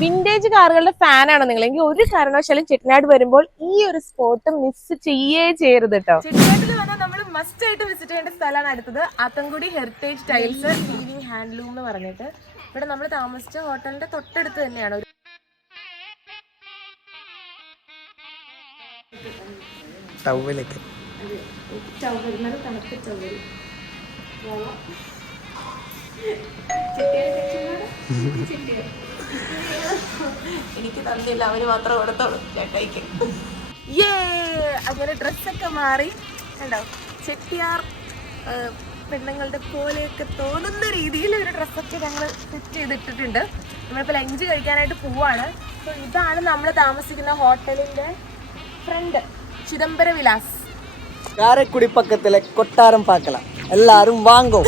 Vintage കാറുകളുടെ ഫാനാണോ നിങ്ങൾ? എങ്കിൽ ഒരു കാരണവശാലും ചെട്ടിനാട് വരുമ്പോൾ ഈ ഒരു സ്പോട്ട് മിസ് ചെയ്യരുത് കേട്ടോ. ചെട്ടിനാട്ടിൽ വന്നാൽ നമ്മൾ മസ്റ്റ് ആയിട്ട് വിസിറ്റ് ചെയ്യേണ്ട സ്ഥലമാണ് അടുത്തത് Athangudi heritage tiles weaving handloom എന്ന് പറഞ്ഞിട്ട്. ഇവിടെ നമ്മൾ താമസിച്ച ഹോട്ടലിന്റെ തൊട്ടടുത്ത് തന്നെയാണ്. എനിക്ക് തന്നില്ല, അവന് മാത്രം കൊടുത്തോളൂ ചേട്ടായിക്ക്. അങ്ങനെ ഡ്രസ്സൊക്കെ മാറി കണ്ടോ, ചെട്ടിയാർ പെണ്ണുങ്ങളുടെ പോലെയൊക്കെ തോന്നുന്ന രീതിയിൽ ഒരു ഡ്രസ്സൊക്കെ ഞങ്ങൾ സെറ്റ് ചെയ്തിട്ടിട്ടുണ്ട്. നമ്മളിപ്പോൾ ലഞ്ച് കഴിക്കാനായിട്ട് പോവാണ്. അപ്പോൾ ഇതാണ് നമ്മൾ താമസിക്കുന്ന ഹോട്ടലിന്റെ ഫ്രണ്ട്, ചിദംബര വിലാസ്. കാരക്കുടി പക്കത്തിലെ കൊട്ടാരം പാക്കല എല്ലാരും വാങ്ങോ.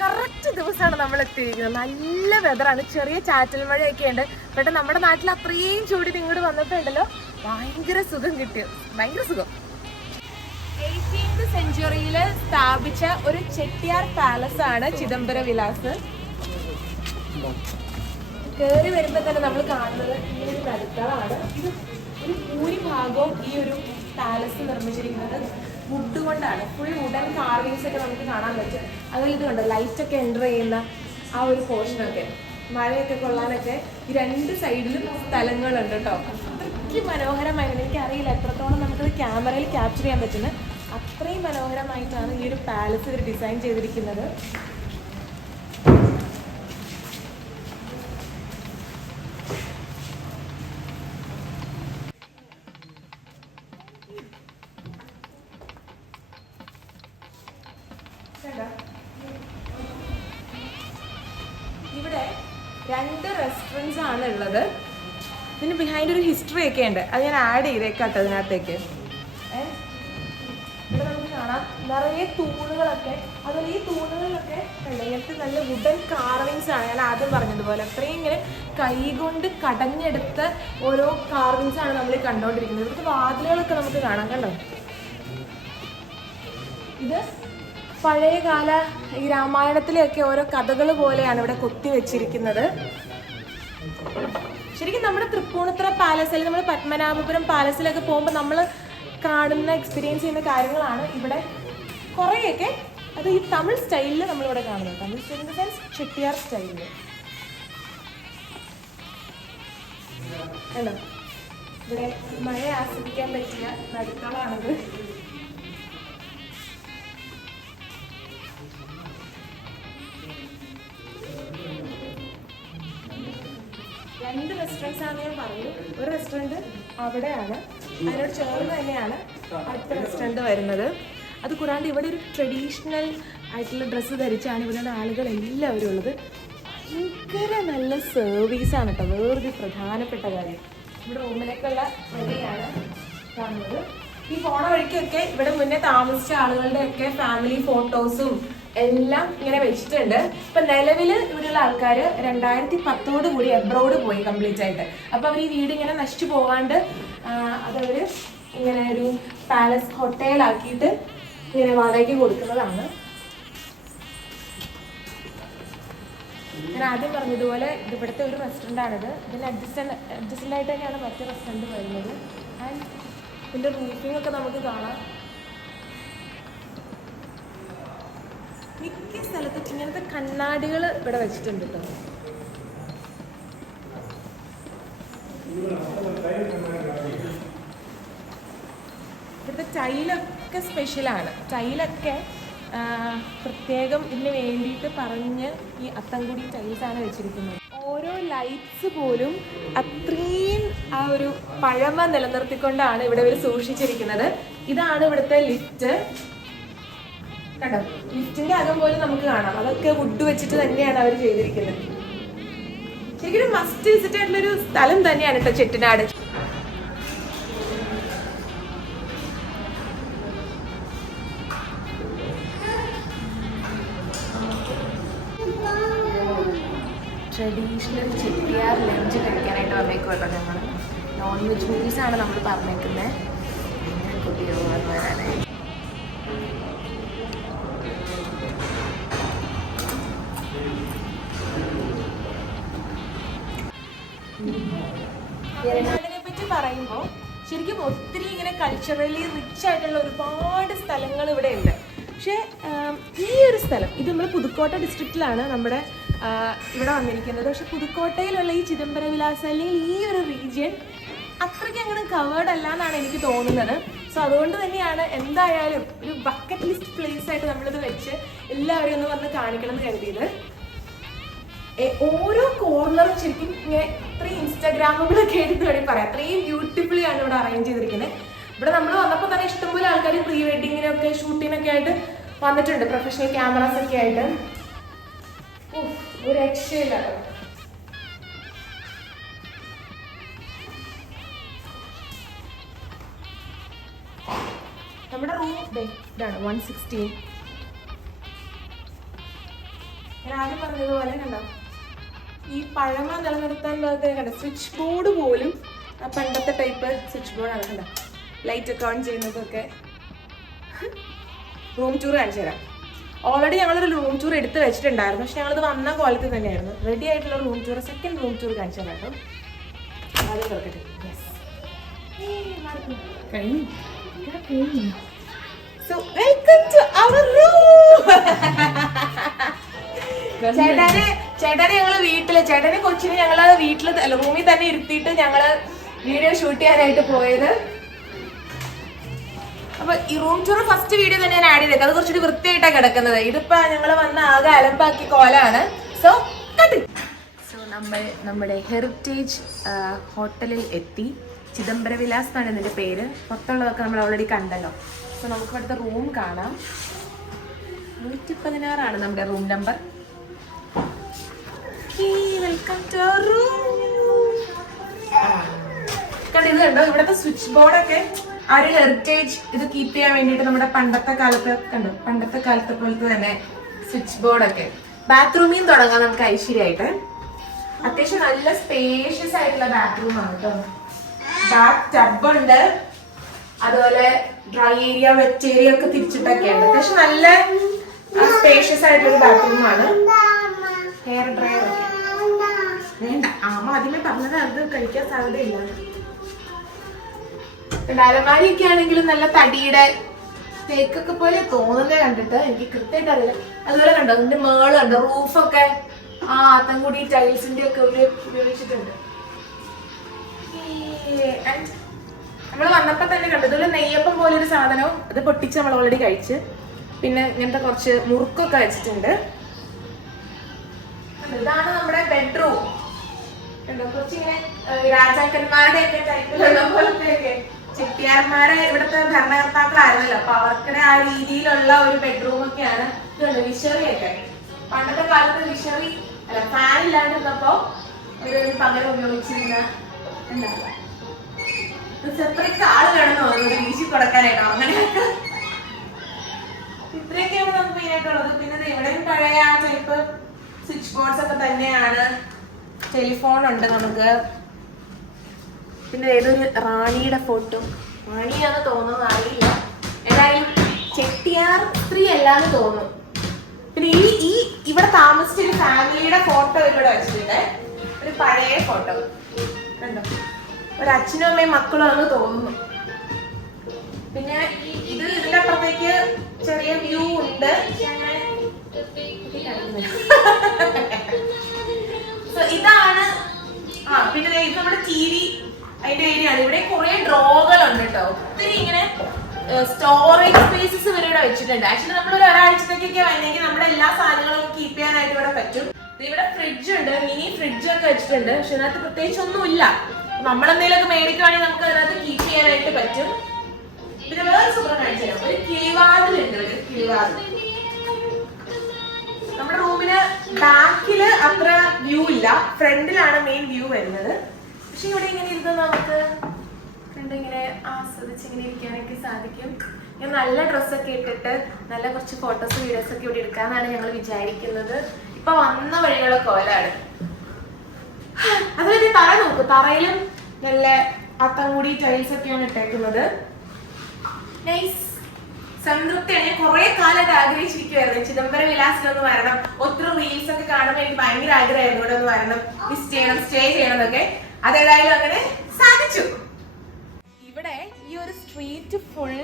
കറക്റ്റ് ദിവസമാണ് നമ്മൾ എത്തിയിരിക്കുന്നത്. നല്ല വെതറാണ്, ചെറിയ ചാറ്റൽ മഴയൊക്കെ ഉണ്ട്. പക്ഷെ നമ്മുടെ നാട്ടിൽ അത്രയും ചൂടി ഇങ്ങോട്ട് വന്നപ്പോൾ ഉണ്ടല്ലോ ഭയങ്കര സുഖം കിട്ടിയോ, ഭയങ്കര സുഖം. 18th സെഞ്ച്വറിയിൽ സ്ഥാപിച്ച ഒരു ചെട്ടിയാർ പാലസ് ആണ് ചിദംബര വിലാസ്. കയറി വരുമ്പോൾ തന്നെ നമ്മൾ കാണുന്നത് ഈ ഒരു നടുത്തളമാണ്. ഇത് ഒരു ഭൂരിഭാഗവും ഈ ഒരു പാലസ് നിർമ്മിച്ചിരിക്കുന്നത് വുഡ് കൊണ്ടാണ്. ഫുൾ വുഡൻ കാർവിങ്സ് ഒക്കെ നമുക്ക് കാണാൻ പറ്റും. അതുപോലെ ഇതുകൊണ്ട് ലൈറ്റൊക്കെ എൻ്റർ ചെയ്യുന്ന ആ ഒരു പോർഷനൊക്കെ, മഴയൊക്കെ കൊള്ളാനൊക്കെ ഈ രണ്ട് സൈഡിലും സ്ഥലങ്ങളുണ്ട് കേട്ടോ. അത്രയ്ക്ക് മനോഹരമായിരുന്നു. എനിക്കറിയില്ല എത്രത്തോളം നമുക്കത് ക്യാമറയിൽ ക്യാപ്ചർ ചെയ്യാൻ പറ്റുന്നത്. അത്രയും മനോഹരമായിട്ടാണ് ഈ ഒരു പാലസ് ഇവർ ഡിസൈൻ ചെയ്തിരിക്കുന്നത്. ഇവിടെ 2 റെസ്റ്റോറൻറ്റ്സ് ആണ് ഉള്ളത്. ഇതിന് ബിഹൈൻഡ് ഒരു ഹിസ്റ്ററി ഒക്കെ ഉണ്ട്, അത് ഞാൻ ആഡ് ചെയ്തേക്കാട്ടോ അതിനകത്തേക്ക്. ഇവിടെ നമുക്ക് കാണാം നിറയെ തൂണുകളൊക്കെ. അതുപോലെ ഈ തൂണുകളിലൊക്കെ ഇങ്ങനത്തെ നല്ല വുഡൻ കാർവിങ്സ് ആണ്. ഞാൻ ആദ്യം പറഞ്ഞതുപോലെ അത്രയും ഇങ്ങനെ കൈകൊണ്ട് കടഞ്ഞെടുത്ത ഓരോ കാർവിങ്സ് ആണ് നമ്മൾ കണ്ടുകൊണ്ടിരിക്കുന്നത്. ഇവിടുത്തെ വാതിലുകളൊക്കെ നമുക്ക് കാണാം, കണ്ടോ. ഇത് പഴയകാല ഈ രാമായണത്തിലെയൊക്കെ ഓരോ കഥകൾ പോലെയാണ് ഇവിടെ കൊത്തി വെച്ചിരിക്കുന്നത്. ശരിക്കും നമ്മുടെ തൃപ്പൂണിത്തുറ പാലസ് അല്ലെങ്കിൽ നമ്മൾ പത്മനാഭപുരം പാലസിലൊക്കെ പോകുമ്പോൾ നമ്മൾ കാണുന്ന എക്സ്പീരിയൻസ് ചെയ്യുന്ന കാര്യങ്ങളാണ് ഇവിടെ കുറേയൊക്കെ. അത് ഈ തമിഴ് സ്റ്റൈലിൽ നമ്മളിവിടെ കാണുന്നത്. Tamil style in the sense Chettiar സ്റ്റൈലിൽ. ഹലോ, ഇവിടെ മഴ ആസ്വദിക്കാൻ പറ്റിയ നടുക്കളാണിത്. രണ്ട് റെസ്റ്റോറൻറ്റ്സ് ആണെന്ന് ഞാൻ പറഞ്ഞു. ഒരു റെസ്റ്റോറൻറ്റ് അവിടെയാണ്, അതിനോട് ചേർന്ന് തന്നെയാണ് അടുത്ത റെസ്റ്റോറൻറ്റ് വരുന്നത്. അത് കൂടാണ്ട് ഇവിടെ ഒരു ട്രഡീഷണൽ ആയിട്ടുള്ള ഡ്രസ്സ് ധരിച്ചാണ് ഇവിടെയുള്ള ആളുകൾ എല്ലാവരും ഉള്ളത്. ഭയങ്കര നല്ല സർവീസാണ് കേട്ടോ, വേറൊരു പ്രധാനപ്പെട്ട കാര്യം. ഇവിടെ റൂമിലേക്കുള്ള വഴിയാണ് കാണുന്നത്. ഈ പോണ വഴിക്കൊക്കെ ഇവിടെ മുന്നേ താമസിച്ച ആളുകളുടെയൊക്കെ ഫാമിലി ഫോട്ടോസും എല്ലാം ഇങ്ങനെ വെച്ചിട്ടുണ്ട്. ഇപ്പൊ നിലവില് ഇവിടെയുള്ള ആൾക്കാർ 2010 കൂടി എബ്രോഡ് പോയി കംപ്ലീറ്റ് ആയിട്ട്. അപ്പൊ അവർ ഈ വീട് ഇങ്ങനെ നശിച്ചു പോകാണ്ട് അതവര് ഇങ്ങനെ ഒരു പാലസ് ഹോട്ടലാക്കിയിട്ട് ഇങ്ങനെ വാടകയ്ക്ക് കൊടുക്കുന്നതാണ്. ഞാൻ ആദ്യം പറഞ്ഞതുപോലെ ഇത് ഇവിടുത്തെ ഒരു റെസ്റ്റോറൻ്റ് ആണിത്. ഇതിന് അഡ്ജസ്റ്റൻ്റ് ആയിട്ട് തന്നെയാണ് മറ്റു റെസ്റ്റോറൻറ്റ് വരുന്നത്. ആൻഡ് ഇതിൻ്റെ റൂഫിംഗ് ഒക്കെ നമുക്ക് കാണാം. മിക്ക സ്ഥലത്തും ഇങ്ങനത്തെ കണ്ണാടികൾ ഇവിടെ വെച്ചിട്ടുണ്ട് കേട്ടോ. ഇവിടുത്തെ ടൈലൊക്കെ സ്പെഷ്യലാണ്. ടൈലൊക്കെ പ്രത്യേകം ഇതിന് വേണ്ടിയിട്ട് പറഞ്ഞ് ഈ അത്തൻകുടി ടൈൽസാണ് വെച്ചിരിക്കുന്നത്. ഓരോ ലൈറ്റ്സ് പോലും അത്രയും ആ ഒരു പഴമ നിലനിർത്തിക്കൊണ്ടാണ് ഇവിടെ ഇവർ സൂക്ഷിച്ചിരിക്കുന്നത്. ഇതാണ് ഇവിടുത്തെ ലിഫ്റ്റ്, കണ്ടോ. ലിഫ്റ്റിന്റെ അകം പോലും നമുക്ക് കാണാം. അതൊക്കെ വുഡ് വെച്ചിട്ട് തന്നെയാണ് അവർ ചെയ്തിരിക്കുന്നത്. ശരിക്കും മസ്റ്റ് വിസിറ്റ് ആയിട്ടുള്ളൊരു സ്ഥലം തന്നെയാണ് കേട്ടോ ചെട്ടിനാട്. ട്രഡീഷണൽ ചെട്ടിയാർ ലഞ്ച് കഴിക്കാനായിട്ട് വന്നേക്കും കേട്ടോ ഞങ്ങൾ. നോൺ വെജ് മീൽസാണ് നമ്മൾ പറഞ്ഞേക്കുന്നത്. കുട്ടിയോ അത് വരാനായി. വയനാടിനെ പറ്റി പറയുമ്പോൾ ശരിക്കും ഒത്തിരി ഇങ്ങനെ കൾച്ചറലി റിച്ച് ആയിട്ടുള്ള ഒരുപാട് സ്ഥലങ്ങൾ ഇവിടെ ഉണ്ട്. പക്ഷേ ഈ ഒരു സ്ഥലം ഇത് നമ്മൾ പുതുക്കോട്ട ഡിസ്ട്രിക്റ്റിലാണ് നമ്മുടെ ഇവിടെ വന്നിരിക്കുന്നത്. പക്ഷെ പുതുക്കോട്ടയിലുള്ള ഈ ചിദംബര വിലാസം അല്ലെങ്കിൽ ഈ ഒരു റീജിയൻ അത്രയ്ക്ക് അങ്ങനെ കവേർഡ് അല്ല എന്നാണ് എനിക്ക് തോന്നുന്നത്. സോ അതുകൊണ്ട് തന്നെയാണ് എന്തായാലും ഒരു ബക്കറ്റ് ലിസ്റ്റ് പ്ലേസ് ആയിട്ട് നമ്മളിത് വെച്ച് എല്ലാവരും ഒന്ന് വന്ന് കാണിക്കണം എന്ന് കരുതിയത്. ഓരോ കോർണറും ശരിക്കും ഇങ്ങനെ അത്രയും ഇൻസ്റ്റാഗ്രാമബിളൊക്കെ എടുത്ത് വേണമെങ്കിൽ പറയാം. അത്രയും ബ്യൂട്ടിഫുള്ളി ആണ് ഇവിടെ അറേഞ്ച് ചെയ്തിരിക്കുന്നത്. ഇവിടെ നമ്മൾ വന്നപ്പോൾ തന്നെ ഇഷ്ടംപോലെ ആൾക്കാർ പ്രീ വെഡിങ്ങിനൊക്കെ ഷൂട്ടിനൊക്കെ ആയിട്ട് വന്നിട്ടുണ്ട്, പ്രൊഫഷണൽ ക്യാമറാസ് ഒക്കെ ആയിട്ട്. ഒരു രക്ഷയില്ല. നമ്മുടെ റൂം ഇതാണ് 116. ഞാൻ ആദ്യം പറഞ്ഞതുപോലെ കണ്ടോ ഈ പഴമ നിലനിർത്താൻ കണ്ടോ സ്വിച്ച് ബോർഡ് പോലും ആ പണ്ടത്തെ ടൈപ്പ് സ്വിച്ച് ബോർഡാണ്. കണ്ടോ ലൈറ്റ് ഒക്കെ ഓൺ ചെയ്യുന്നതൊക്കെ. റൂം ടൂർ കാണിച്ചു തരാം. ഓൾറെഡി ഞങ്ങളൊരു റൂം ടൂർ എടുത്ത് വെച്ചിട്ടുണ്ടായിരുന്നു. പക്ഷെ ഞങ്ങളിത് വന്ന ക്വാളിറ്റി തന്നെയായിരുന്നു. റെഡി ആയിട്ടുള്ള room tour, second room tour കാണിച്ചു തരാം കേട്ടോ. ആദ്യം തുറക്കട്ടെ. കഴിഞ്ഞു. So welcome to our room. ചേട്ടനെ ഞങ്ങള് വീട്ടില് ചേട്ടനെ കൊച്ചിനെ ഞങ്ങള് വീട്ടില് റൂമിൽ തന്നെ ഇരുത്തിയിട്ട് ഞങ്ങള് വീഡിയോ ഷൂട്ട് ചെയ്യാനായിട്ട് പോയത്. അപ്പൊ ഈ റൂം ടൂർ ഫസ്റ്റ് വീഡിയോ തന്നെ ഞാൻ ആഡ് ചെയ്തേക്കാം. അത് കുറച്ചുകൂടി വൃത്തിയായിട്ടാണ് കിടക്കുന്നത്. ഇതിപ്പോ ഞങ്ങള് വന്ന ആകെ അലമ്പാക്കി കോലാണ്. സോ നമ്മൾ നമ്മുടെ ഹെറിറ്റേജ് ഹോട്ടലിൽ എത്തി. ചിദംബര വിലാസ് എന്നാണ് ഇതിന്റെ പേര്. പുറത്തുള്ളതൊക്കെ നമ്മൾ ഓൾറെഡി കണ്ടല്ലോ. സോ നമുക്ക് ഇവിടുത്തെ റൂം കാണാം. 116 നമ്മുടെ room number. Welcome to our room. കണ്ടോ ഇത് കണ്ടോ ഇവിടുത്തെ സ്വിച്ച് ബോർഡൊക്കെ ആ ഒരു ഹെറിറ്റേജ് ഇത് കീപ്പ് ചെയ്യാൻ വേണ്ടിയിട്ട് നമ്മുടെ പണ്ടത്തെ കാലത്ത് കണ്ടോ പണ്ടത്തെ കാലത്തെ പോലത്തെ തന്നെ സ്വിച്ച് ബോർഡൊക്കെ. ബാത്റൂമിൽ നിന്ന് തുടങ്ങാം നമുക്ക് ഐശ്വര്യമായിട്ട്. അത്യാവശ്യം നല്ല സ്പേഷ്യസ് ആയിട്ടുള്ള ബാത്റൂം ആണ് കേട്ടോ. ബാത്ത് ടബ് ഉണ്ട്, അതുപോലെ ഡ്രൈ ഏരിയ വെറ്റ് ഏരിയ ഒക്കെ തിരിച്ചിട്ടൊക്കെ ഉണ്ട്. അത്യാവശ്യം നല്ല സ്പേഷ്യസ് ആയിട്ടുള്ള ബാത്റൂം ആണ്. ഹെയർ ഡ്രയർ ഒക്കെ വേണ്ട, അമ്മ ആദ്യമേ പറഞ്ഞത് അത് കഴിക്കാൻ സാധ്യതയില്ല. അലമാരിയൊക്കെ ആണെങ്കിലും നല്ല തടിയുടെ തേക്കൊക്കെ പോലെ തോന്നുന്നേ കണ്ടിട്ട് എനിക്ക് കൃത്യമായിട്ട് അറിയില്ല. അതുപോലെ കണ്ടോ അതിന്റെ മേള് കണ്ടോ റൂഫൊക്കെ ആ ആത്തൻകുടി ടൈൽസിന്റെ ഒക്കെ ഉപയോഗിച്ചിട്ടുണ്ട്. നമ്മൾ വന്നപ്പോ തന്നെ കണ്ടു ഇതുപോലെ നെയ്യപ്പം പോലെ ഒരു സാധനവും അത് പൊട്ടിച്ച് നമ്മൾ ഓൾറെഡി കഴിച്ച്. പിന്നെ ഇങ്ങനത്തെ കുറച്ച് മുറുക്കൊക്കെ വെച്ചിട്ടുണ്ട്. ഇതാണ് നമ്മുടെ ബെഡ്റൂം. കണ്ടോ കുറച്ചിങ്ങനെ രാജാക്കന്മാരുടെ ഒക്കെ ടൈപ്പിലുള്ള പോലത്തെയൊക്കെ ചെട്ടിയാർമാരെ ഇവിടുത്തെ ഭരണകർത്താക്കളായിരുന്നല്ലോ. അപ്പൊ അവർക്കിടെ ആ രീതിയിലുള്ള ഒരു ബെഡ്റൂം ഒക്കെയാണ്. ഇതുണ്ട് വിഷറി ഒക്കെ. പണ്ടത്തെ കാലത്ത് വിഷറി അല്ല ഫാൻ ഇല്ലാണ്ടിരുന്നപ്പോ ഒരു പകരം ഉപയോഗിച്ചിരുന്ന എന്താ സെപ്പറേറ്റ് ആള് വേണമെന്ന് തോന്നുന്നു വീശി കൊടുക്കാനായിട്ടോ. അങ്ങനെയൊക്കെ ഇത്രയൊക്കെയാണ് നമുക്ക് മെയിനായിട്ടുള്ളത്. പിന്നെ ഇവിടെ പഴയ ആ ടൈപ്പ് സ്വിച്ച് ബോർഡ്സ് ഒക്കെ തന്നെയാണ്. ടെലിഫോൺ ഉണ്ട് നമുക്ക്. പിന്നെ ഏതൊരു റാണിയുടെ ഫോട്ടോ, റാണിയാന്ന് തോന്നുന്നു അറിയില്ല, ഏതായാലും ചെട്ടിയാർ സ്ത്രീ അല്ലാന്ന് തോന്നുന്നു. പിന്നെ ഈ ഇവിടെ താമസിച്ചൊരു ഫാമിലിയുടെ ഫോട്ടോ ഇവിടെ വെച്ചിട്ടുണ്ട്. ഒരു പഴയ ഫോട്ടോ കണ്ടോ, ഒരു അച്ഛനും അമ്മയും മക്കളും ആണെന്ന് തോന്നുന്നു. പിന്നെ ഇത് ഇതിന്റെ അപ്പുറത്തേക്ക് ചെറിയ വ്യൂ ഉണ്ട്. ഇതാണ് പിന്നെ ഇത് നമ്മുടെ ടി വി അതിന്റെ ഏരിയ ആണ്. ഇവിടെ കുറെ ഡ്രോകളുണ്ട് കേട്ടോ. ഒത്തിരി ഇങ്ങനെ സ്റ്റോറേജ് സ്പേസസ് ഇവരെ ഇവിടെ വെച്ചിട്ടുണ്ട്. ആക്ച്വലി നമ്മൾ ഒരാഴ്ചത്തേക്കൊക്കെ വന്നെങ്കിൽ നമ്മുടെ എല്ലാ സാധനങ്ങളും കീപ്പ് ചെയ്യാനായിട്ട് ഇവിടെ പറ്റും. ഇവിടെ ഫ്രിഡ്ജ് ഉണ്ട്, മിനി ഫ്രിഡ്ജ് ഒക്കെ വെച്ചിട്ടുണ്ട്. പക്ഷെ അതിനകത്ത് പ്രത്യേകിച്ച് ഒന്നുമില്ല. നമ്മളെന്തെങ്കിലുമൊക്കെ മേടിക്കുവാണെങ്കിൽ നമുക്ക് അതിനകത്ത് കീപ്പ് ചെയ്യാനായിട്ട് പറ്റും. പിന്നെ വേറെ സൂപ്പർ കാണിച്ചു തരാം. ഒരു കിളിവാതിലുണ്ട്, ഒരു കിളിവാതിൽ. നമ്മുടെ റൂമിന് ബാക്കില് അത്ര വ്യൂ ഇല്ല, ഫ്രണ്ടിലാണ് മെയിൻ വ്യൂ വരുന്നത്. പക്ഷെ ഇവിടെ ഇങ്ങനെ ഇരുന്ന് നമുക്ക് കണ്ടിങ്ങനെ ആസ്വദിച്ച് ഇങ്ങനെ ഇരിക്കാനൊക്കെ സാധിക്കും. ഞാൻ നല്ല ഡ്രസ്സൊക്കെ ഇട്ടിട്ട് നല്ല കുറച്ച് ഫോട്ടോസ് വീഡിയോസ് ഒക്കെ ഇവിടെ എടുക്കാന്നാണ് ഞങ്ങൾ വിചാരിക്കുന്നത്. ഇപ്പൊ വന്ന വഴിയുള്ള കോലാണ്. അതുപോലെ തറ നോക്കൂ, തറയിലും നല്ല അത്തംകൂടി ടൈൽസ് ഒക്കെയാണ് ഇട്ടേക്കുന്നത്. നൈസ്, സംതൃപ്തിയാണ്. ഞാൻ കുറെ കാലമായിട്ട് ആഗ്രഹിച്ചിരിക്കുവായിരുന്നു ചിദംബര വിലാസിലൊന്ന് വരണം. ഒത്തിരി റീൽസ് ഒക്കെ കാണുമ്പോൾ എനിക്ക് ഭയങ്കര ആഗ്രഹമായിരുന്നു ഇവിടെ ഒന്ന് വരണം, വിസിറ്റ് ചെയ്യണം, സ്റ്റേ ചെയ്യണം എന്നൊക്കെ. അതേതായാലും അങ്ങനെ സാധിച്ചു. ഇവിടെ ഈ ഒരു സ്ട്രീറ്റ് ഫുൾ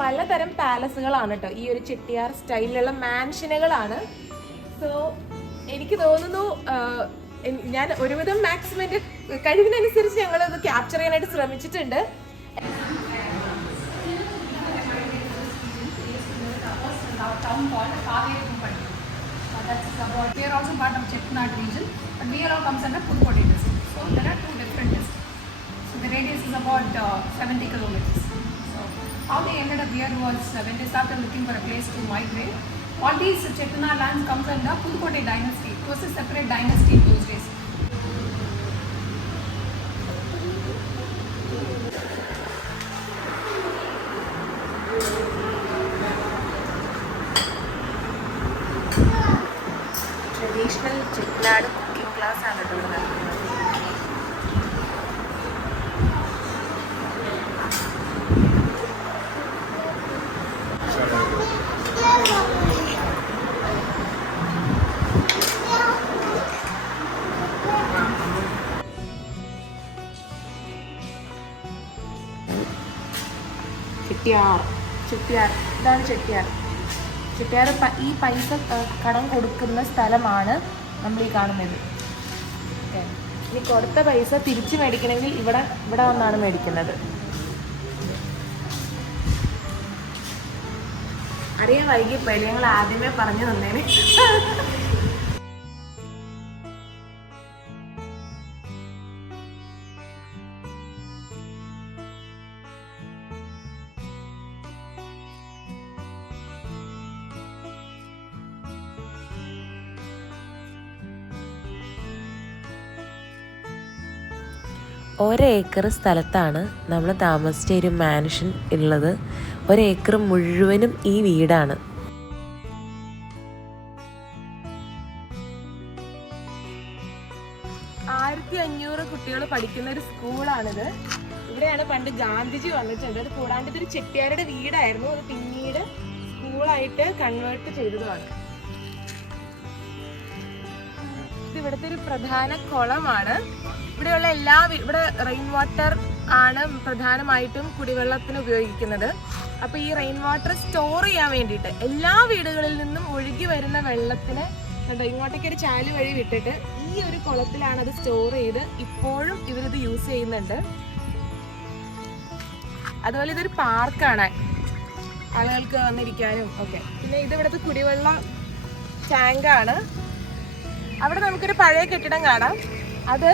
പലതരം പാലസുകളാണ് കേട്ടോ. ഈ ഒരു ചെട്ടിയാർ സ്റ്റൈലിലുള്ള മാൻഷനുകളാണ്. സോ എനിക്ക് തോന്നുന്നു ഞാൻ ഒരുവിധം മാക്സിമം എൻ്റെ കഴിവിനനുസരിച്ച് ഞങ്ങൾ അത് ക്യാപ്ചർ ചെയ്യാനായിട്ട് ശ്രമിച്ചിട്ടുണ്ട്. Town called Kaveri Kuppadi. That's about, we are also part of Chettinad region, but we all comes under Pudukkottai district. So there are two different districts. So the radius is about 70 kilometers. So how they ended up here was when they started looking for a place to migrate. All these Chettinad lands comes under Pudukkottai dynasty. It was a separate dynasty in those days. Traditional Chettinad cooking class ആണ് കേട്ടോ ഇവിടെ നടക്കുന്നത്. ചെട്ടിയാർ ഇതാണ് ചെട്ടിയാർ. ഈ പൈസ കടം കൊടുക്കുന്ന സ്ഥലമാണ് നമ്മൾ ഈ കാണുന്നത്. ഇനി കൊടുത്ത പൈസ തിരിച്ചു മേടിക്കണമെങ്കിൽ ഇവിടെ വന്നാണ് മേടിക്കുന്നത്. അറിയാൻ വൈകിപ്പോയി, ഞങ്ങൾ ആദ്യമേ പറഞ്ഞു തന്നേനെ. ഒരേക്കർ സ്ഥലത്താണ് നമ്മൾ താമസിച്ച ഒരു മാൻഷൻ ഉള്ളത്. ഒരേക്കർ മുഴുവനും ഈ വീടാണ്. കുട്ടികൾ പഠിക്കുന്ന ഒരു സ്കൂളാണിത്. ഇവിടെയാണ് പണ്ട് ഗാന്ധിജി വന്നിട്ടുണ്ട്. അത് കൂടാണ്ട് ഇതൊരു ചെട്ടിയാരുടെ വീടായിരുന്നു. അത് പിന്നീട് സ്കൂളായിട്ട് കൺവേർട്ട് ചെയ്തതുമാണ്. ഇത് ഇവിടുത്തെ ഒരു പ്രധാന കുളമാണ്. ഇവിടെയുള്ള ഇവിടെ റെയിൻ വാട്ടർ ആണ് പ്രധാനമായിട്ടും കുടിവെള്ളത്തിന് ഉപയോഗിക്കുന്നത്. അപ്പോൾ ഈ റെയിൻ വാട്ടർ സ്റ്റോർ ചെയ്യാൻ വേണ്ടിയിട്ട് എല്ലാ വീടുകളിൽ നിന്നും ഒഴുകി വരുന്ന വെള്ളത്തിന് ഇങ്ങോട്ടേക്ക് ഒരു ചാല് വഴി വിട്ടിട്ട് ഈ ഒരു കുളത്തിലാണ് അത് സ്റ്റോർ ചെയ്ത് ഇപ്പോഴും ഇവരിത് യൂസ് ചെയ്യുന്നുണ്ട്. അതുപോലെ ഇതൊരു പാർക്കാണ്, ആളുകൾക്ക് വന്നിരിക്കാനും ഒക്കെ. പിന്നെ ഇത് ഇവിടുത്തെ കുടിവെള്ള ടാങ്കാണ്. അവിടെ നമുക്കൊരു പഴയ കെട്ടിടം കാണാം. അത്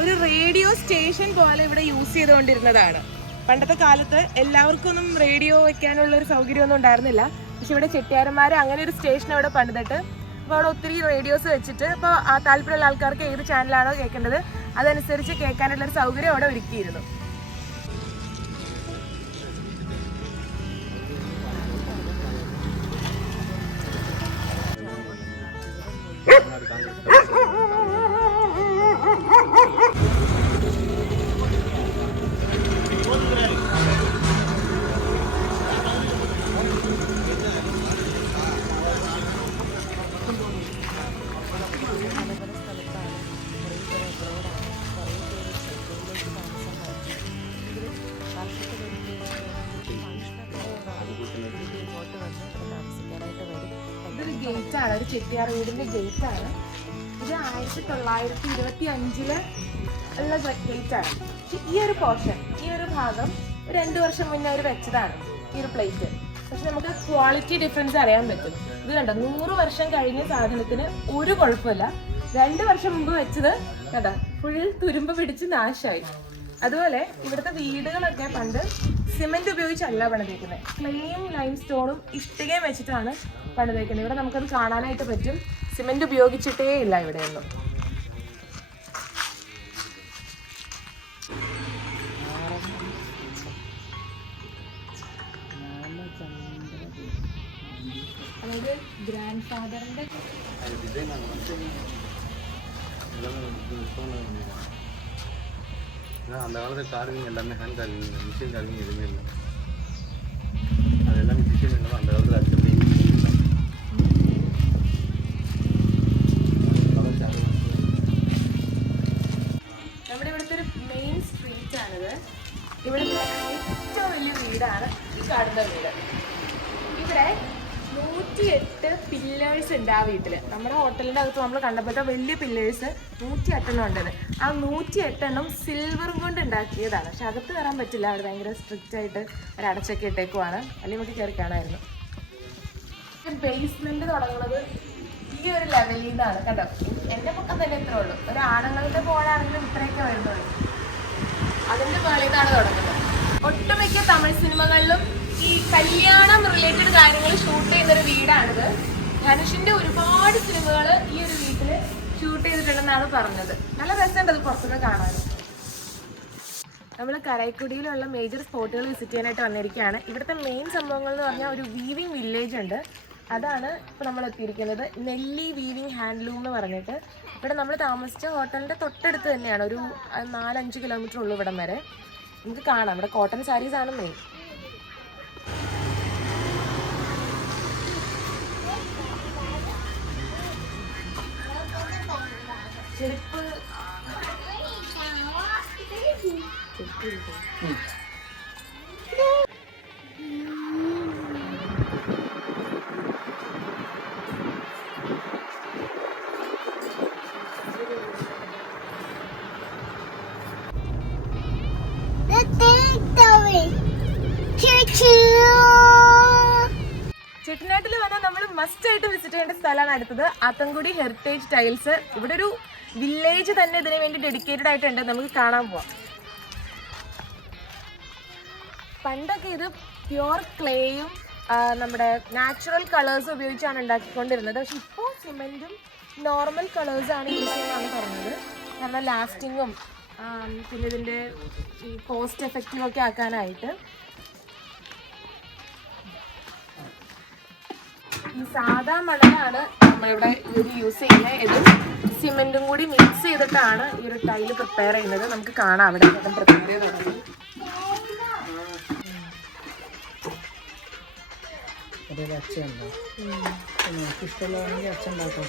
ഒരു റേഡിയോ സ്റ്റേഷൻ പോലെ ഇവിടെ യൂസ് ചെയ്തുകൊണ്ടിരുന്നതാണ്. പണ്ടത്തെ കാലത്ത് എല്ലാവർക്കും ഒന്നും റേഡിയോ വെക്കാനുള്ള ഒരു സൗകര്യമൊന്നും ഉണ്ടായിരുന്നില്ല. പക്ഷെ ഇവിടെ ചെട്ടിയാരന്മാർ അങ്ങനെ ഒരു സ്റ്റേഷൻ അവിടെ പണിതിട്ട് അപ്പോൾ അവിടെ ഒത്തിരി റേഡിയോസ് വെച്ചിട്ട് അപ്പോൾ ആ താല്പര്യമുള്ള ആൾക്കാർക്ക് ഏത് ചാനലാണോ കേൾക്കേണ്ടത് അതനുസരിച്ച് കേൾക്കാനുള്ളൊരു സൗകര്യം അവിടെ ഒരുക്കിയിരുന്നു. ഇതൊരു ഗേറ്റാണ്, ഒരു ചെട്ടിയാർ വീടിന്റെ ഗേറ്റാണ്. ഇത് 1925 ഉള്ള ഗേറ്റാണ്. പക്ഷെ ഈ ഒരു പോർഷൻ, ഈ ഒരു ഭാഗം 2 വർഷം മുന്നേ അവർ വെച്ചതാണ് ഈ ഒരു പ്ലേറ്റ്. പക്ഷെ നമുക്ക് ക്വാളിറ്റി ഡിഫറൻസ് അറിയാൻ പറ്റും. ഇത് കണ്ടോ, 100 വർഷം കഴിഞ്ഞ സാധനത്തിന് ഒരു കുഴപ്പമില്ല. 2 വർഷം മുമ്പ് വെച്ചത് കണ്ടോ ഫുൾ തുരുമ്പ് പിടിച്ച് നാശമായി. അതുപോലെ ഇവിടുത്തെ വീടുകളൊക്കെ പണ്ട് സിമെന്റ് ഉപയോഗിച്ചല്ല പണിതേക്കുന്നത്, ക്ലേയും ലൈം സ്റ്റോണും ഇഷ്ടികയും വെച്ചിട്ടാണ് പണിതേക്കുന്നത്. ഇവിടെ നമുക്കത് കാണാനായിട്ട് പറ്റും. സിമെന്റ് ഉപയോഗിച്ചിട്ടേ ഇല്ല ഇവിടെയൊന്നും. അതായത് ഗ്രാൻഡ് ഫാദറിന്റെ அந்த காலத்து கார்விங் எல்லாமே ஹேண்ட் கார்விங், மிஷின் கார்விங் எதுவுமே இல்லை. அது எல்லாமே மிஷின் இல்லாமல் அந்த காலத்தில் அது നമ്മുടെ ഇവിടുത്തെ കാണുന്ന വീട്. ഇവിടെ 108 പില്ലേഴ്സ് ഉണ്ട് ആ വീട്ടിൽ. നമ്മുടെ ഹോട്ടലിൻ്റെ അകത്ത് നമ്മൾ കണ്ടപ്പോഴത്തെ വലിയ പില്ലേഴ്സ് 108 ഉണ്ടത്. ആ 108 സിൽവറും കൊണ്ട് ഉണ്ടാക്കിയതാണ്. പക്ഷെ അകത്ത് കയറാൻ പറ്റില്ല, അവിടെ ഭയങ്കര സ്ട്രിക്റ്റ് ആയിട്ട് ഒരു അടച്ചൊക്കെ ഇട്ടേക്കുവാണ്. അല്ലെങ്കിൽ നമുക്ക് കയറി കാണാമായിരുന്നു. ബേസ്മെന്റ് തുടങ്ങുന്നത് ഈ ഒരു ലെവലിൽ നിന്നാണ്. കണ്ടോ, എൻ്റെ പൊക്കം തന്നെ ഇത്രേ ഉള്ളൂ. ഒരു ആണുങ്ങളുടെ പോലാണെങ്കിലും ഇത്രയൊക്കെ വരുന്നുള്ളൂ. അതിൻ്റെ മേളിൽ നിന്നാണ് തുടങ്ങുന്നത്. ഒട്ടുമിക്ക തമിഴ് സിനിമകളിലും ഈ കല്യാണം റിലേറ്റഡ് കാര്യങ്ങൾ ഷൂട്ട് ചെയ്യുന്നൊരു വീടാണിത്. ധനുഷിന്റെ ഒരുപാട് സിനിമകൾ ഈ ഒരു വീട്ടിൽ ഷൂട്ട് ചെയ്തിട്ടുണ്ടെന്നാണ് പറഞ്ഞത്. നല്ല രസമുണ്ട് അത് പുറത്തുനിന്ന് കാണാൻ. നമ്മൾ കരൈക്കുടിയിലുള്ള മേജർ സ്പോട്ടുകൾ വിസിറ്റ് ചെയ്യാനായിട്ട് വന്നിരിക്കുകയാണ്. ഇവിടുത്തെ മെയിൻ സംഭവങ്ങൾ എന്ന് പറഞ്ഞാൽ ഒരു വീവിങ് വില്ലേജ് ഉണ്ട്. അതാണ് ഇപ്പോൾ നമ്മൾ എത്തിയിരിക്കുന്നത്. നെല്ലി വീവിങ് ഹാൻഡ്ലൂം എന്ന് പറഞ്ഞിട്ട്. ഇവിടെ നമ്മൾ താമസിച്ച ഹോട്ടലിൻ്റെ തൊട്ടടുത്ത് തന്നെയാണ്. ഒരു 4-5 കിലോമീറ്റർ ഉള്ളൂ ഇവിടം വരെ. നമുക്ക് കാണാം. ഇവിടെ കോട്ടൺ സാരീസ് ആണ് മെയിൻ. ചെരുപ്പ് ചെട്ടിനാട്ടിൽ വന്നാൽ നമ്മൾ മസ്റ്റ് ആയിട്ട് വിസിറ്റ് ചെയ്യേണ്ട സ്ഥലമാണ് അടുത്തത്. Athangudi heritage tiles. ഇവിടെ ഒരു വില്ലേജ് തന്നെ ഇതിനു വേണ്ടി ഡെഡിക്കേറ്റഡ് ആയിട്ടുണ്ട്. നമുക്ക് കാണാൻ പോവാം. പണ്ടൊക്കെ ഇത് പ്യുവർ ക്ലേയും നമ്മുടെ നാച്ചുറൽ കളേഴ്സ് ഉപയോഗിച്ചാണ് ഉണ്ടാക്കിക്കൊണ്ടിരുന്നത്. പക്ഷെ ഇപ്പോൾ സിമെൻറ്റും നോർമൽ കളേഴ്സാണ് യൂസ് ചെയ്യുന്നതാണ് പറഞ്ഞത്. കാരണം ലാസ്റ്റിങ്ങും പിന്നെ ഇതിൻ്റെ ഈ കോസ്റ്റ് എഫക്റ്റീവ് ഒക്കെ ആക്കാനായിട്ട്. ഈ സാധാ മണലാണ് നമ്മളിവിടെ ഇത് യൂസ് ചെയ്യുന്നത്. ഇതും സിമെൻറ്റും കൂടി മിക്സ് ചെയ്തിട്ടാണ് ഈ ഒരു ടൈല് പ്രിപ്പയർ ചെയ്യുന്നത്. നമുക്ക് കാണാം അവിടെ പ്രിപ്പയർ ചെയ്ത്. അച്ഛനുണ്ടോ? നമുക്ക് ഇഷ്ടമുള്ളതാണെങ്കിൽ അച്ഛൻ ഉണ്ടാക്കാം.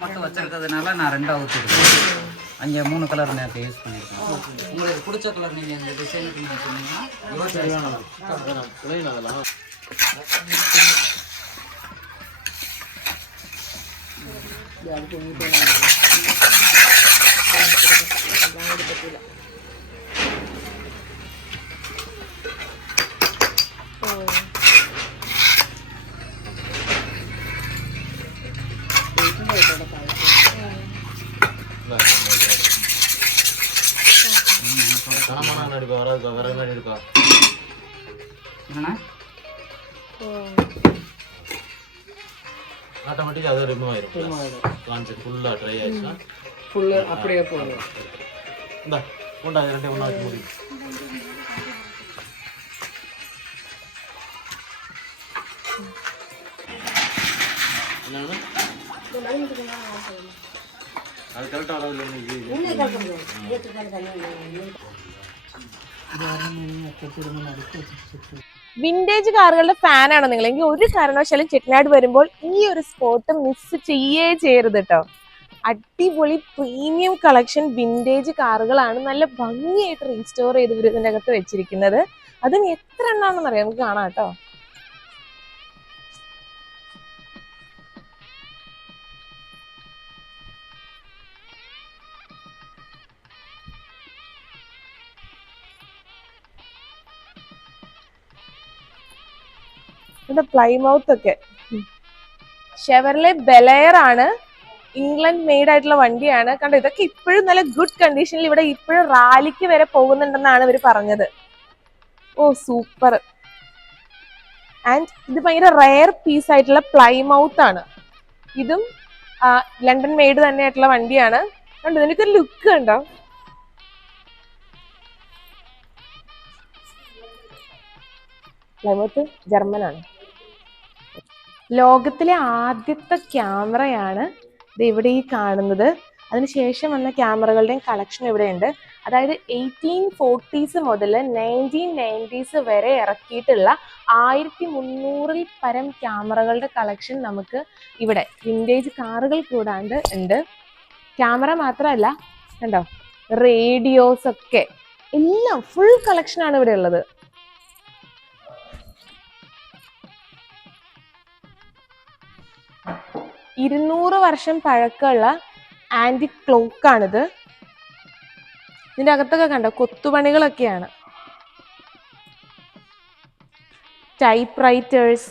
மொத்தம் வச்சிருக்கிறதுனால நான் 2 ஊற்றிருக்கேன். அங்கே 3 கலர் நேரத்தை யூஸ் பண்ணியிருக்கேன். உங்களுக்கு பிடிச்ச கலர் நீங்கள் இந்த டிசைனுக்கு நீங்கள் சொன்னீங்கன்னா என்னண்ணா ஆட்டோமேட்டிக்காக அது ரிமூவ் ஆயிரும். கான்செப்ட் ஃபுல்லாக ட்ரை ஆயிடுச்சுன்னா ഫുള്ള് അപ്പടിയേ പോകും. இந்த கொண்டா 2 ஒன்றா வச்சு முடியும். என்னன்னா அது கரெக்டாக அளவில் വിന്റേജ് കാറുകളുടെ ഫാനാണോ നിങ്ങളെങ്കിൽ ഒരു കാരണവശാലും ചെട്ടിനാട് വരുമ്പോൾ ഈ ഒരു സ്പോട്ട് മിസ് ചെയ്യേ ചെയ്യരുത് കേട്ടോ. അടിപൊളി പ്രീമിയം കളക്ഷൻ വിന്റേജ് കാറുകളാണ് നല്ല ഭംഗിയായിട്ട് റീസ്റ്റോർ ചെയ്ത് ഇവർ ഇതിൻ്റെ അകത്ത് വെച്ചിരിക്കുന്നത്. അതിന് എത്ര എണ്ണാണെന്ന് അറിയാം, നമുക്ക് കാണാം കേട്ടോ. പ്ലൈമൗത്ത് ഒക്കെ ഷെവർലെ ബെലയർ ആണ്. ഇംഗ്ലണ്ട് മെയ്ഡ് ആയിട്ടുള്ള വണ്ടിയാണ്. കണ്ടോ, ഇതൊക്കെ ഇപ്പോഴും നല്ല ഗുഡ് കണ്ടീഷനിൽ ഇവിടെ ഇപ്പോഴും റാലിക്ക് വരെ പോകുന്നുണ്ടെന്നാണ് ഇവർ പറഞ്ഞത്. ഓ സൂപ്പർ. ആൻഡ് ഇത് ഭയങ്കര റയർ പീസ് ആയിട്ടുള്ള പ്ലൈമൗത്ത് ആണ്. ഇതും ലണ്ടൻ മെയ്ഡ് തന്നെ ആയിട്ടുള്ള വണ്ടിയാണ്. കണ്ടോ, ഇതിനൊക്കെ ലുക്ക് കണ്ടോ. പ്ലൈമൗത്ത് ജർമ്മനാണ്. ലോകത്തിലെ ആദ്യത്തെ ക്യാമറയാണ് ഇത് ഇവിടെ ഈ കാണുന്നത്. അതിനുശേഷം വന്ന ക്യാമറകളുടെയും കളക്ഷൻ ഇവിടെയുണ്ട്. അതായത് 1840s മുതൽ 1990s വരെ ഇറക്കിയിട്ടുള്ള 1300-ൽ പരം ക്യാമറകളുടെ കളക്ഷൻ നമുക്ക് ഇവിടെ വിൻറ്റേജ് കാറുകൾ കൂടാണ്ട് ഉണ്ട്. ക്യാമറ മാത്രമല്ല, കണ്ടോ, റേഡിയോസ് ഒക്കെ എല്ലാം ഫുൾ കളക്ഷനാണ് ഇവിടെ ഉള്ളത്. ഇരുന്നൂറ് വർഷം പഴക്കമുള്ള ആന്റിക് ക്ലോക്കാണിത്. ഇതിന്റെ അകത്തൊക്കെ കണ്ടോ കൊത്തുപണികളൊക്കെയാണ്. Type writers.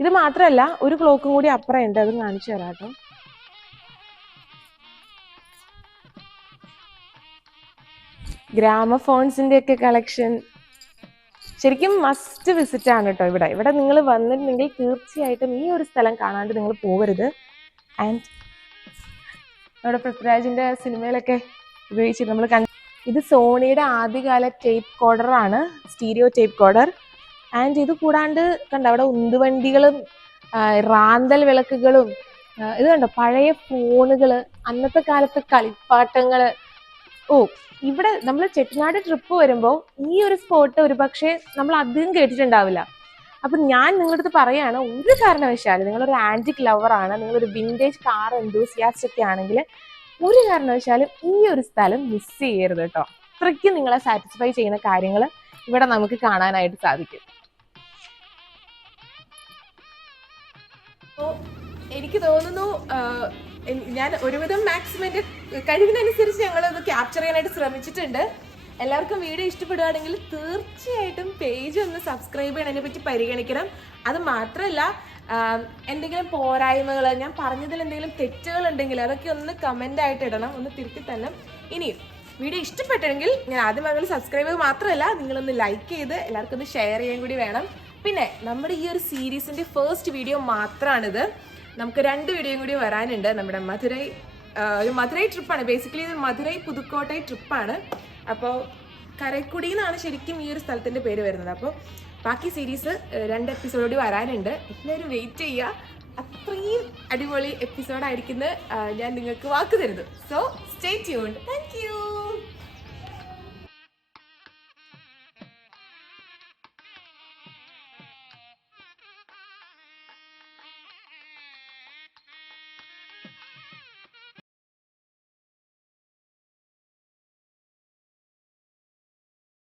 ഇത് മാത്രമല്ല, ഒരു ക്ലോക്കും കൂടി അപ്പുറം ഉണ്ട്, അതും കാണിച്ചു തരാം കേട്ടോ. ഗ്രാമഫോൺസിന്റെ ഒക്കെ കളക്ഷൻ ശരിക്കും മസ്റ്റ് വിസിറ്റ് ആണ് കേട്ടോ. ഇവിടെ നിങ്ങൾ വന്നിട്ടുണ്ടെങ്കിൽ തീർച്ചയായിട്ടും ഈ ഒരു സ്ഥലം കാണാണ്ട് നിങ്ങൾ പോകരുത്. ആൻഡ് നമ്മുടെ പൃഥ്വിരാജിന്റെ സിനിമയിലൊക്കെ ഉപയോഗിച്ചിട്ട് നമ്മൾ ഇത് സോണിയുടെ ആദ്യകാല ടേപ്പ് കോഡറാണ്, സ്റ്റീരിയോ ടേപ്പ് കോഡർ. ആൻഡ് ഇത് കൂടാണ്ട് കണ്ടോ അവിടെ ഉന്തുവണ്ടികളും റാന്തൽ വിളക്കുകളും, ഇത് കണ്ടോ പഴയ ഫോണുകള്, അന്നത്തെ കാലത്ത് കളിപ്പാട്ടങ്ങള്. ഇവിടെ നമ്മൾ ചെട്ടിനാട് ട്രിപ്പ് വരുമ്പോൾ ഈ ഒരു സ്പോട്ട് ഒരു പക്ഷേ നമ്മൾ അധികം കേട്ടിട്ടുണ്ടാവില്ല. അപ്പം ഞാൻ നിങ്ങളുടെ അടുത്ത് പറയാണ്, ഒരു കാരണവശാലും നിങ്ങളൊരു ആന്റിക് ലവറാണ്, നിങ്ങളൊരു വിൻറ്റേജ് കാർ എന്തൂസിയാസ്റ്റ് ഒക്കെ ആണെങ്കിൽ ഒരു കാരണവശാലും ഈ ഒരു സ്ഥലം മിസ് ചെയ്യരുത് കേട്ടോ. അത്രയ്ക്ക് നിങ്ങളെ സാറ്റിസ്ഫൈ ചെയ്യുന്ന കാര്യങ്ങൾ ഇവിടെ നമുക്ക് കാണാനായിട്ട് സാധിക്കും. എനിക്ക് തോന്നുന്നു ഞാൻ ഒരുവിധം മാക്സിമം എൻ്റെ കഴിവിനനുസരിച്ച് ഞങ്ങളത് ക്യാപ്ചർ ചെയ്യാനായിട്ട് ശ്രമിച്ചിട്ടുണ്ട്. എല്ലാവർക്കും വീഡിയോ ഇഷ്ടപ്പെടുകയാണെങ്കിൽ തീർച്ചയായിട്ടും പേജ് ഒന്ന് സബ്സ്ക്രൈബ് ചെയ്യണം, അതിനെപ്പറ്റി പരിഗണിക്കണം. അത് മാത്രമല്ല, എന്തെങ്കിലും പോരായ്മകൾ, ഞാൻ പറഞ്ഞതിൽ എന്തെങ്കിലും തെറ്റുകൾ ഉണ്ടെങ്കിൽ അതൊക്കെ ഒന്ന് കമൻ്റ് ആയിട്ട് ഇടണം, ഒന്ന് തിരുത്തി തന്നെ. ഇനിയും വീഡിയോ ഇഷ്ടപ്പെട്ടെങ്കിൽ ഞാൻ ആദ്യം പറഞ്ഞ സബ്സ്ക്രൈബ് ചെയ്യുക മാത്രമല്ല, നിങ്ങളൊന്ന് ലൈക്ക് ചെയ്ത് എല്ലാവർക്കും ഒന്ന് ഷെയർ ചെയ്യാൻ കൂടി വേണം. പിന്നെ നമ്മുടെ ഈ ഒരു സീരീസിൻ്റെ ഫസ്റ്റ് വീഡിയോ മാത്രമാണിത്. നമുക്ക് 2 വീഡിയോയും കൂടി വരാനുണ്ട്. നമ്മുടെ ഒരു മധുരൈ ട്രിപ്പാണ്. ബേസിക്കലി ഇത് മധുരൈ പുതുക്കോട്ടൈ ട്രിപ്പാണ്. അപ്പോൾ കരക്കുടി എന്നാണ് ശരിക്കും ഈ ഒരു സ്ഥലത്തിൻ്റെ പേര് വരുന്നത്. അപ്പോൾ ബാക്കി സീരീസ് 2 എപ്പിസോഡ് വരാനുണ്ട്. എല്ലാവരും വെയിറ്റ് ചെയ്യുക. അത്രയും അടിപൊളി എപ്പിസോഡായിരിക്കുന്നത് ഞാൻ നിങ്ങൾക്ക് വാക്ക് തരുന്നു. So stay tuned. Thank you.